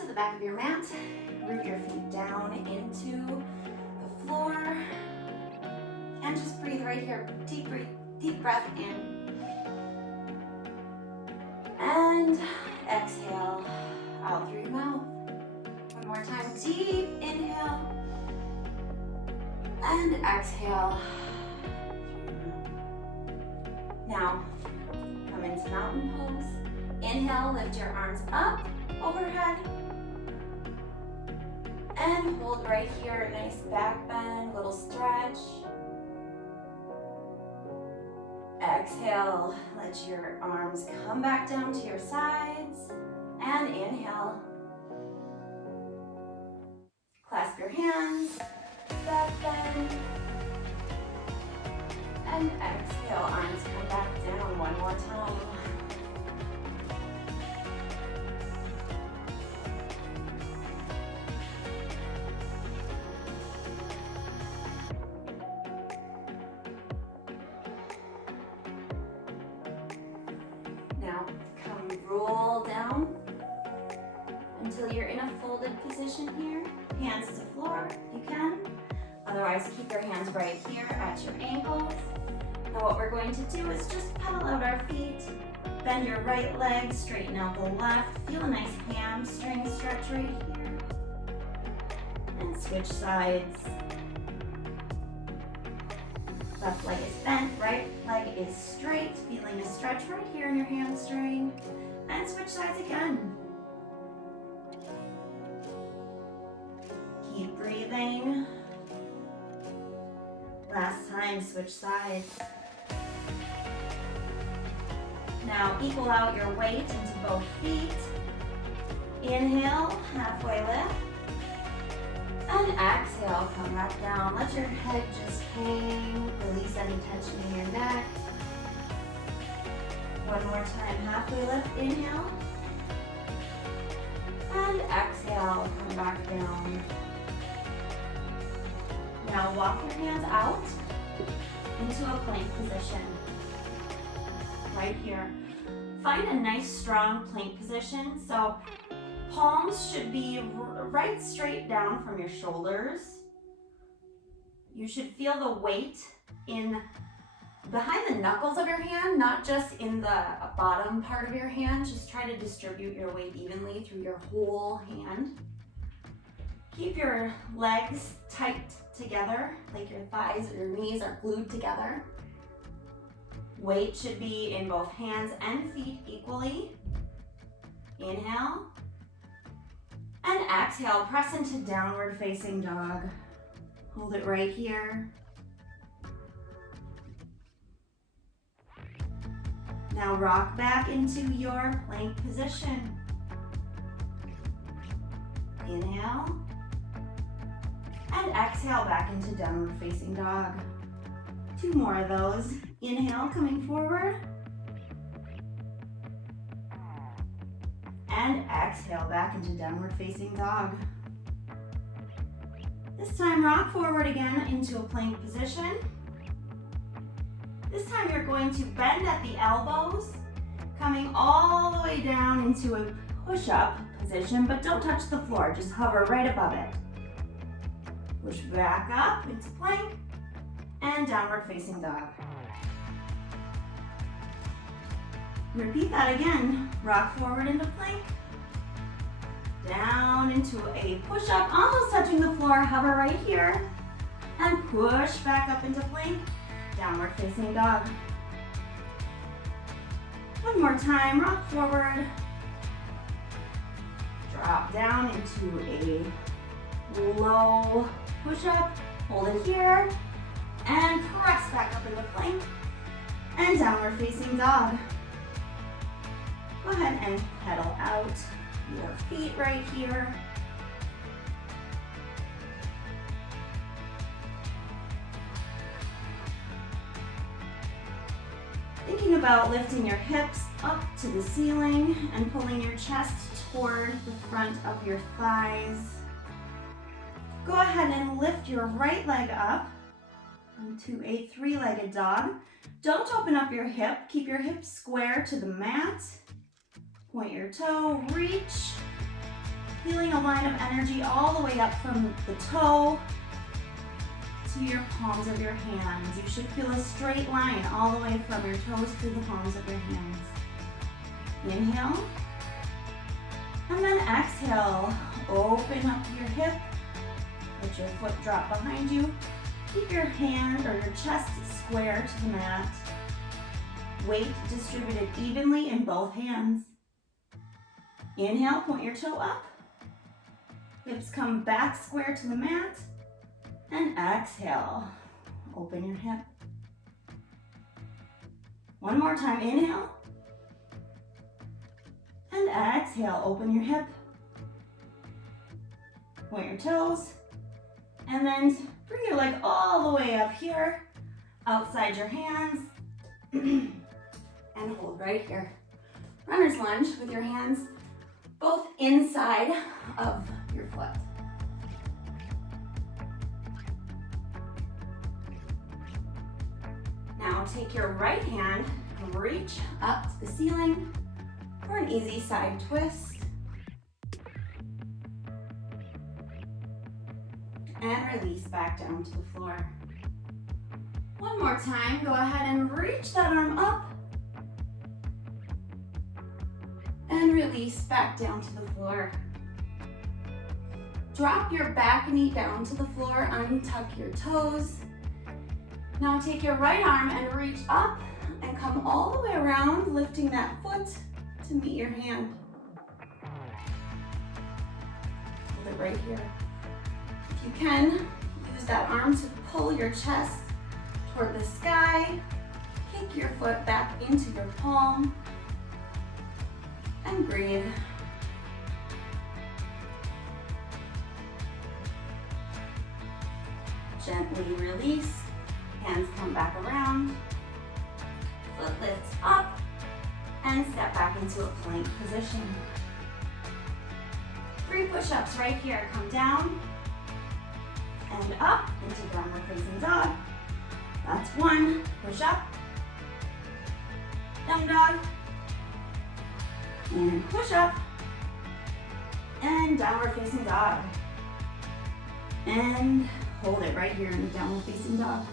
to the back of your mat. Root your feet down into the floor. And just breathe right here. Deep breath in. And exhale out through your mouth. One more time, deep inhale. And exhale. Now, come into mountain pose. Inhale, lift your arms up overhead. And hold right here, nice back bend, little stretch. Exhale, let your arms come back down to your sides. And inhale. Clasp your hands, back bend. And exhale, arms come back down one more time. Now, come roll down until you're in a folded position here. Hands to floor, if you can. Otherwise, keep your hands right here at your ankles. Now what we're going to do is just pedal out our feet. Bend your right leg, straighten out the left. Feel a nice hamstring stretch right here. And switch sides. Left leg is bent, right leg is straight. Feeling a stretch right here in your hamstring. And switch sides again. Keep breathing. Last time, switch sides. Now equal out your weight into both feet. Inhale, halfway lift. And exhale, come back down. Let your head just hang. Release any tension in your neck. One more time, halfway lift. Inhale. And exhale, come back down. Now walk your hands out into a plank position. Right here. Find a nice strong plank position. So palms should be right straight down from your shoulders. You should feel the weight in behind the knuckles of your hand, not just in the bottom part of your hand. Just try to distribute your weight evenly through your whole hand. Keep your legs tight together, like your thighs or your knees are glued together. Weight should be in both hands and feet equally. Inhale. And exhale, press into downward facing dog. Hold it right here. Now rock back into your plank position. Inhale. And exhale back into downward facing dog. 2 more of those. Inhale, coming forward. And exhale back into downward facing dog. This time rock forward again into a plank position. This time you're going to bend at the elbows, coming all the way down into a push-up position, but don't touch the floor, just hover right above it. Push back up into plank and downward facing dog. Repeat that again. Rock forward into plank, down into a push-up, almost touching the floor, hover right here, and push back up into plank, downward facing dog. One more time, rock forward, drop down into a low push-up, hold it here, and press back up into plank, and downward facing dog. Go ahead and pedal out your feet right here. Thinking about lifting your hips up to the ceiling and pulling your chest toward the front of your thighs. Go ahead and lift your right leg up into a 3-legged dog. Don't open up your hip. Keep your hips square to the mat. Point your toe, reach, Feeling a line of energy all the way up from the toe to your palms of your hands. You should feel a straight line all the way from your toes to the palms of your hands. Inhale. And then exhale. Open up your hip. Let your foot drop behind you. Keep your hand or your chest square to the mat. Weight distributed evenly in both hands. Inhale, point your toe up. Hips come back square to the mat. And exhale. Open your hip. One more time, inhale. And exhale, open your hip. Point your toes. And then bring your leg all the way up here, outside your hands. And hold right here. Runner's lunge with your hands both inside of your foot. Now take your right hand and reach up to the ceiling for an easy side twist. And release back down to the floor. One more time, go ahead and reach that arm up. And release back down to the floor. Drop your back knee down to the floor, untuck your toes. Now take your right arm and reach up and come all the way around, lifting that foot to meet your hand. Hold it right here. If you can, use that arm to pull your chest toward the sky. Kick your foot back into your palm. And breathe. Gently release. Hands come back around. Foot lifts up. And step back into a plank position. 3 push-ups right here. Come down. And up into downward facing dog. That's 1. Push up. Down dog. And push up. And downward facing dog. And hold it right here in the downward facing dog.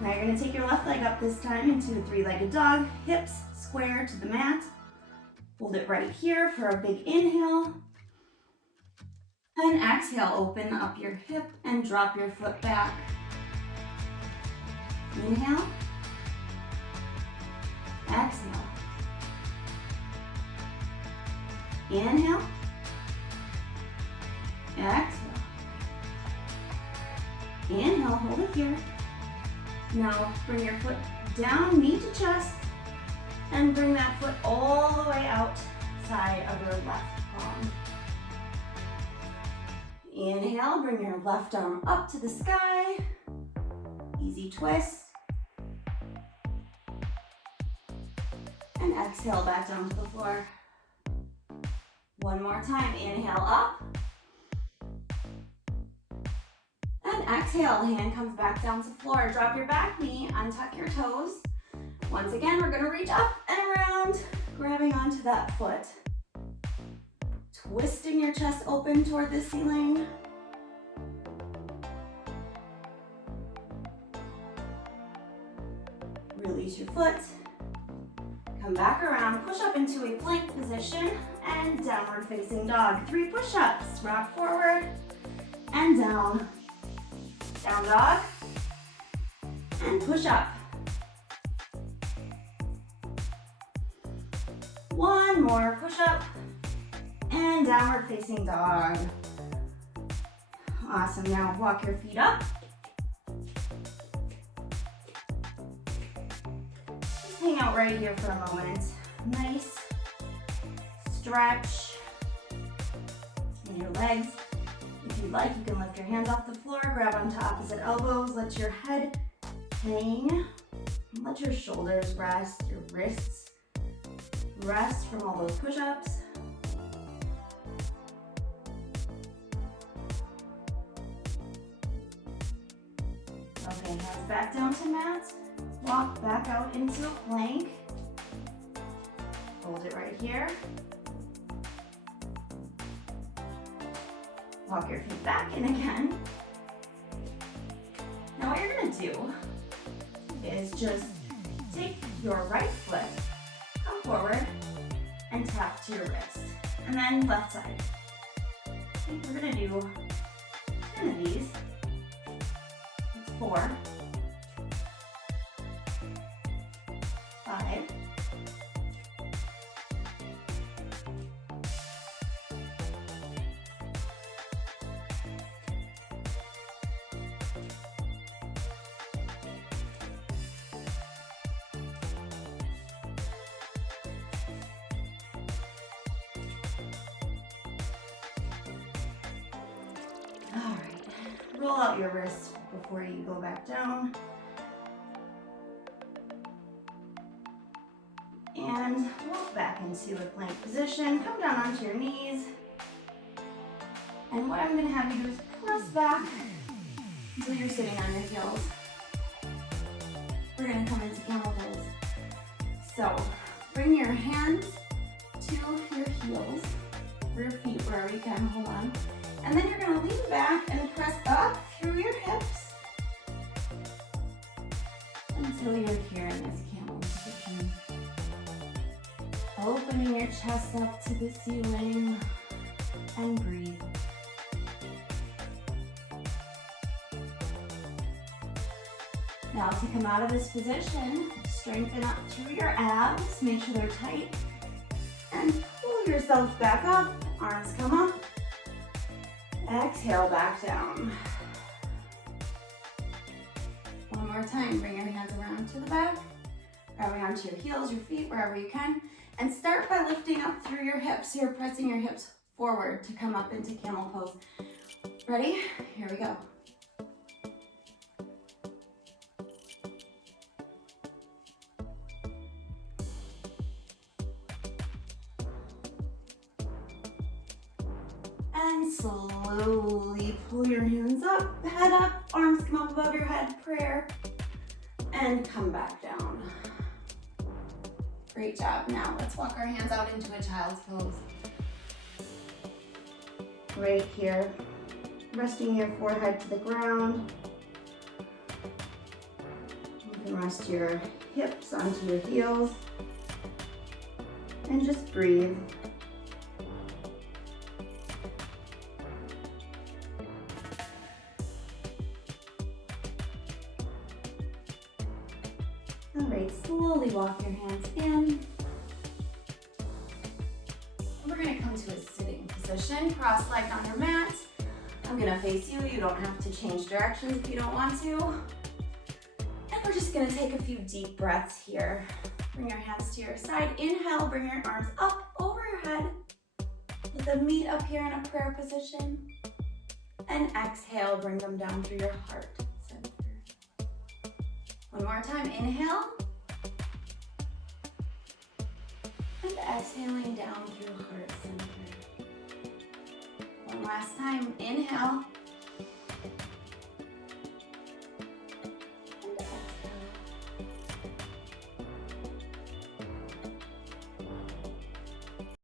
Now you're going to take your left leg up this time into a 3-legged dog. Hips square to the mat. Hold it right here for a big inhale. And exhale, open up your hip and drop your foot back. Inhale. Exhale. Inhale. Exhale. Inhale, hold it here. Now bring your foot down, knee to chest, and bring that foot all the way outside of your left palm. Inhale, bring your left arm up to the sky. Easy twist. And exhale back down to the floor. One more time, inhale up. And exhale, hand comes back down to the floor. Drop your back knee, untuck your toes. Once again, we're gonna reach up and around, grabbing onto that foot. Twisting your chest open toward the ceiling. Release your foot. Come back around, push up into a plank position and downward facing dog. 3 push-ups, rock forward and down. Down dog and push up. 1 more push up and downward facing dog. Awesome, now walk your feet up. Just hang out right here for a moment. Nice stretch in your legs. If you'd like, you can lift your hands off the floor, grab onto opposite elbows, let your head hang, let your shoulders rest, your wrists rest from all those push-ups. Okay, hands back down to mat. Walk back out into a plank. Hold it right here. Walk your feet back in again. Now what you're gonna do is just take your right foot, come forward, and tap to your wrist. And then left side. Okay, we're gonna do 10 of these. That's 4, 5, 6. All right, roll out your wrists before you go back down. And walk back into a plank position. Come down onto your knees. And what I'm gonna have you do is press back until you're sitting on your heels. We're gonna come into Camel Pose. So bring your hands to your heels, or your feet, wherever you can, hold on. And then you're gonna lean back and press up through your hips until you're here in this camel position. Opening your chest up to the ceiling and breathe. Now to come out of this position, strengthen up through your abs, make sure they're tight, and pull yourself back up, arms come up. Exhale back down. One more time, bring your hands around to the back, grabbing onto your heels, your feet, wherever you can, and start by lifting up through your hips. You're pressing your hips forward to come up into Camel Pose. Ready? Here we go. And slowly pull your hands up, head up, arms come up above your head, prayer, and come back down. Great job. Now let's walk our hands out into a child's pose. Right here, resting your forehead to the ground. You can rest your hips onto your heels and just breathe. All right, slowly walk your hands in. We're gonna come to a sitting position, cross-legged on your mat. I'm gonna face you. You don't have to change directions if you don't want to. And we're just gonna take a few deep breaths here. Bring your hands to your side. Inhale, bring your arms up over your head. Let them meet up here in a prayer position. And exhale, bring them down through your heart center. One more time, inhale. And exhaling down through heart center. One last time, inhale.